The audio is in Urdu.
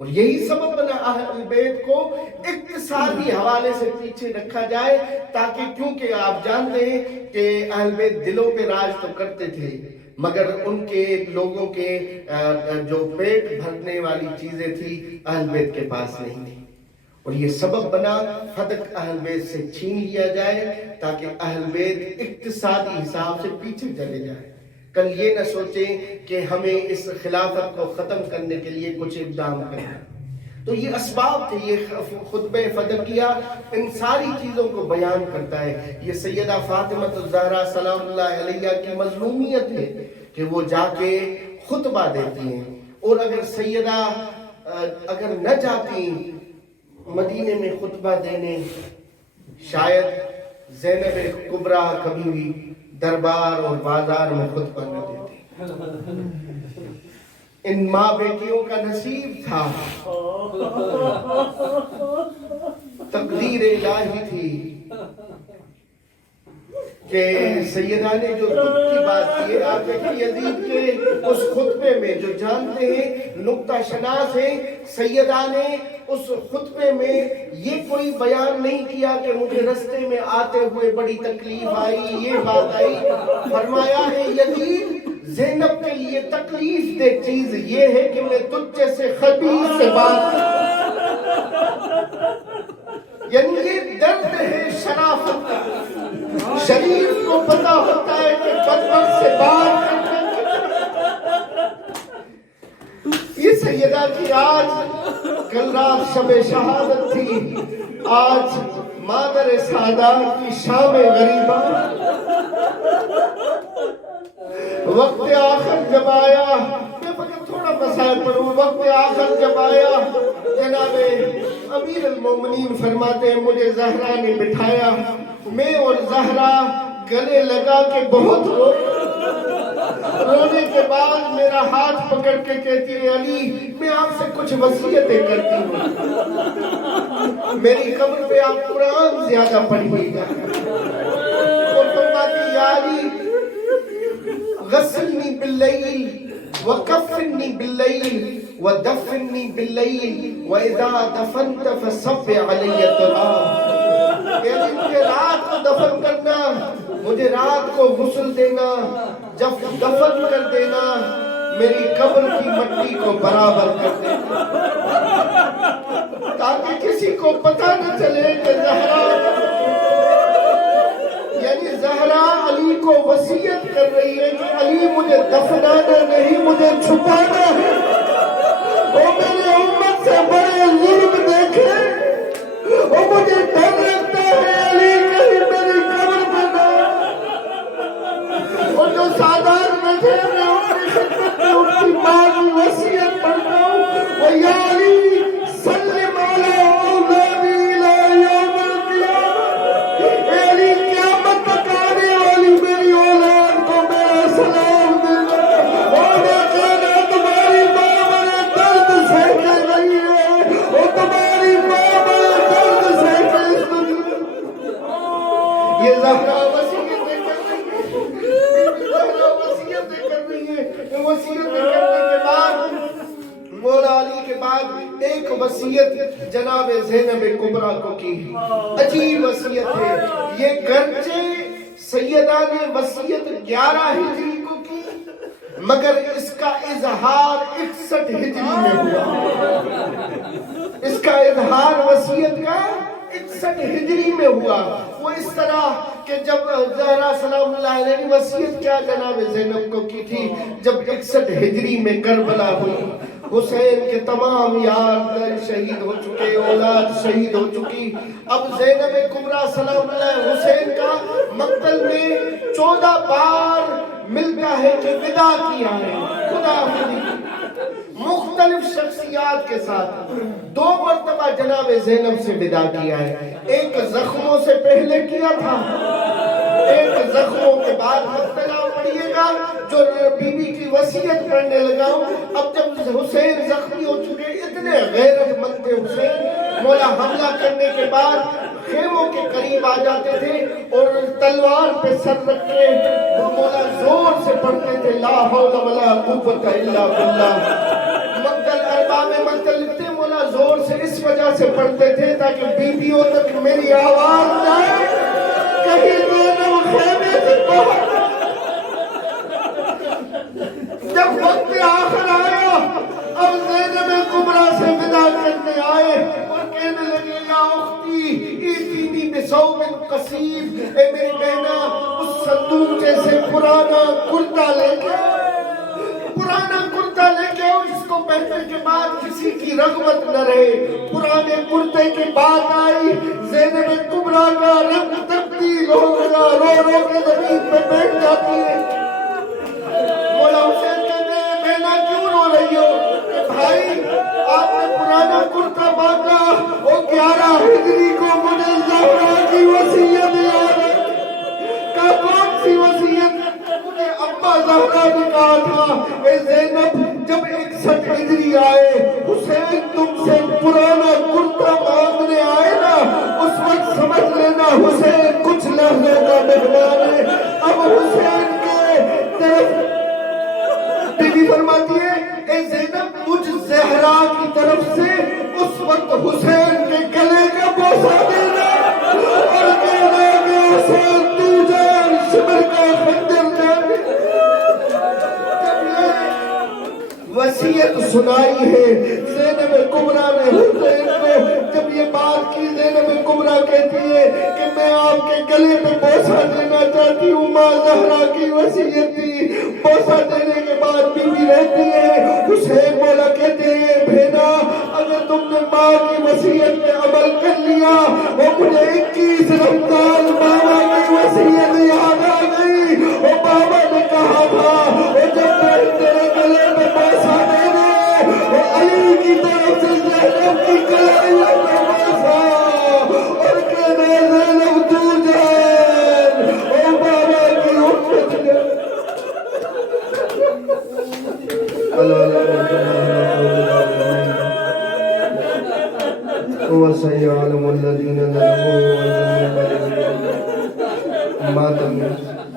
اور یہی سبب بنا اہل بیت کو اقتصادی حوالے سے پیچھے رکھا جائے، تاکہ کیونکہ آپ جانتے ہیں کہ اہل بیت دلوں پہ راج تو کرتے تھے، مگر ان کے لوگوں کے جو پیٹ بھرنے والی چیزیں تھی اہل بیت کے پاس نہیں تھی، اور یہ سبب بنا صدق اہل بیت سے چھین لیا جائے تاکہ اہل بیت اقتصادی حساب سے پیچھے چلے جائیں۔ کل یہ نہ سوچیں کہ ہمیں اس خلافت کو ختم کرنے کے لیے کچھ اقدام کرنا۔ تو یہ اسباب تھے، یہ خطبہ فدقیہ ان ساری چیزوں کو بیان کرتا ہے۔ یہ سیدہ فاطمہ الزہرا سلام اللہ علیہ کی مظلومیت ہے کہ وہ جا کے خطبہ دیتی ہیں، اور اگر سیدہ اگر نہ جاتی مدینے میں خطبہ دینے، شاید زینب کبریٰ کبھی بھی دربار اور بازار میں خطبہ نہ دیتے۔ ان ماں بیٹیوں کا نصیب تھا، تقدیر الہی تھی کہ سیدہ نے جو دکھ کی بات کی ہے، آپ دیکھیں یزید کے اس خطبے میں، جو جانتے ہیں نقطہ شناس ہیں، سیدہ نے اس خطبے میں یہ کوئی بیان نہیں کیا کہ مجھے رستے میں آتے ہوئے بڑی تکلیف آئی، یہ بات آئی۔ فرمایا ہے یزید زینب کے لیے تکلیف دہ چیز یہ ہے کہ میں تجھ جیسے خبیث سے بات، یعنی یہ درد ہے شرافت کا۔ شریف کو پتا ہوتا ہے کہ بدبخت سے بات کرنا۔ یہ سیدہ کی آج کل رات شب شہادت تھی، آج مادر سعادات کی شام غریبہ۔ وقت آخر جب آیا، میں فقط تھوڑا مسائل پڑھوں، وقت آخر جب آیا جناب امیر المومنین فرماتے ہیں مجھے زہرا نے بٹھایا، میں اور زہرا گلے لگا کے بہت رونے کے بعد میرا ہاتھ پکڑ کے کہتی ہے علی میں آپ سے کچھ وصیتیں کرتی ہوں، میری قبر پہ آپ قرآن زیادہ پڑھیے گا۔ اور فرماتی یا علی غسلنی باللیل وکفنی باللیل ودفنی باللیل وَإِذَا دَفَنْتَ فَصَبِّ عَلَيَّ التُّرَابَ، یعنی مجھے رات کو دفن کرنا، مجھے رات کو غسل دینا، جب دفن کر دینا، میری قبر کی مٹی کو برابر کر دینا، تاکہ کسی کو پتہ نہ چلے کہ زہرا، یعنی زہرا علی کو وصیت کر رہی ہے کہ علی مجھے دفنانا نہیں، مجھے چھپانا ہے۔ وہ میری امت سے بڑے ظلم دیکھے، وہ مجھے ڈر لگتا ہے علی کہیں میری قبر پہ نہ، اور جو سادات بیٹھے میں ان کی خدمت میں ان کی ماں کی وصیت پڑھتا ہوں، وہ یا علی سلم علی اولادی الی یوم القیامہ، اے علی قیامت تک آنے والی میری اولاد کو میرا سلام دینا، اور میں کہنا تمہاری ماں بڑے درد سہتے رہی ہے، اور تمہاری ماں بڑے درد سہتے اس دنیا۔ یہ زہرا وصیتیں کر رہی ہے، زہرا وصیتیں کر رہی ہے، وصیتیں کرنے کے بعد مولا علی کے بعد ایک وصیت جناب زینب کبریٰ کو کی، عجیب وصیت ہے یہ، گرچہ سیدہ نے وصیت 11 ہجری کو کی، مگر اس کا اظہار 61 ہجری میں ہوا، اس کا اظہار وصیت کا 61 ہجری میں ہوا۔ وہ اس طرح کہ جب زہرا سلام اللہ علیہ نے وصیت کیا جناب زینب کو کی تھی، جب 61 ہجری میں کربلا ہوئی، حسین کے تمام یار شہید ہو چکے، اولاد شہید ہو چکی، اب زینب کبریٰ سلام اللہ حسین کا مقتل میں 14 بار ملتا ہے کہ ودا کیا ہے، خدا خودی مختلف شخصیات کے ساتھ 2 مرتبہ جناب زینب سے ودا کیا ہے، ایک زخموں سے پہلے کیا تھا، ایک زخموں کے بعد مبتلا پڑھیے گا جو بی بی کی وصیت پڑھنے لگا ہوں۔ اب جب حسین زخمی ہو چکے، اتنے غیرت مند تھے حسین، مولا حملہ کرنے کے بعد خیموں کے قریب آ جاتے تھے اور تلوار پہ سر رکھ کے مولا زور سے پڑھتے تھے لا حول ولا قوت الا باللہ۔ مقتل ارباب مقتل لکھتے سے پڑھتے تھے تاکہ بیویوں تک میری آواز جائے. کہیں زینب خیمے سے باہر. جب وقت آخر آیا اب زینب کبریٰ سے ودا کرنے آئے اور کہنے لگے یا اختی ایتینی بثوب قصیب، اے میری بہنا اس صندوق جیسے پرانا کرتا لے کے، پرانا کرتا لے کے جس کو پہننے کے بعد کسی کی رغبت نہ رہے. پرانے کرتے کے بعد آئی زینب کبریٰ کا رنگ تبدیل ہو گیا، رو رو کے زمین پہ بیٹھ جاتی ہے. مولا حسین کہتے ہیں بہنا کیوں رو رہی ہو؟ کہ بھائی آپ نے پرانا کرتا مانگا، وہ 11 ہجری کو مجھے زہرا کی وصیت یاد ہے. کہا کون سی وصیت؟ مجھے ابا زہرا نے کہا تھا اے زینب جب 61 ہجری آئے حسین تم سے پرانا کرتا مانگنے آئے نا، اس وقت سمجھ لینا حسین کچھ لحظوں کا مہمان ہے. اب حسین کے طرف بیوی فرماتی ہے اے زینب مجھ زہرا کی طرف سے اس وقت حسین کے گلے کا بوسہ دینا اور کہنا کہ حسین تو جان شمر کا خنجر جان. جب یہ وصیت سنائی ہے زینب کبریٰ نے حسین کو، جب یہ بات کی زینب کبریٰ کہتی ہے کہ میں آپ کے گلے پہ بوسہ دینا چاہتی ہوں، ماں زہرا کی وصیت تھی. بوسہ دینے کے بعد بیوی رہتی ہے. حسین مولا کہتے ہیں بھینا اگر تم نے ماں کی وصیت پہ عمل کر لیا، وہ مجھے 21 رمضان بابا کی وصیت یاد آ گئی. وہ بابا نے کہا تھا وہ جب میں تیرے گلے میں بوسہ دینے وہ علی کی طرف سے زینب کی کلائی میں بوسہ اور کہنے زینب تو جان وہ بابا کی امت جان. وسيعلم الذين ظلموا ويعلم ما تمنون.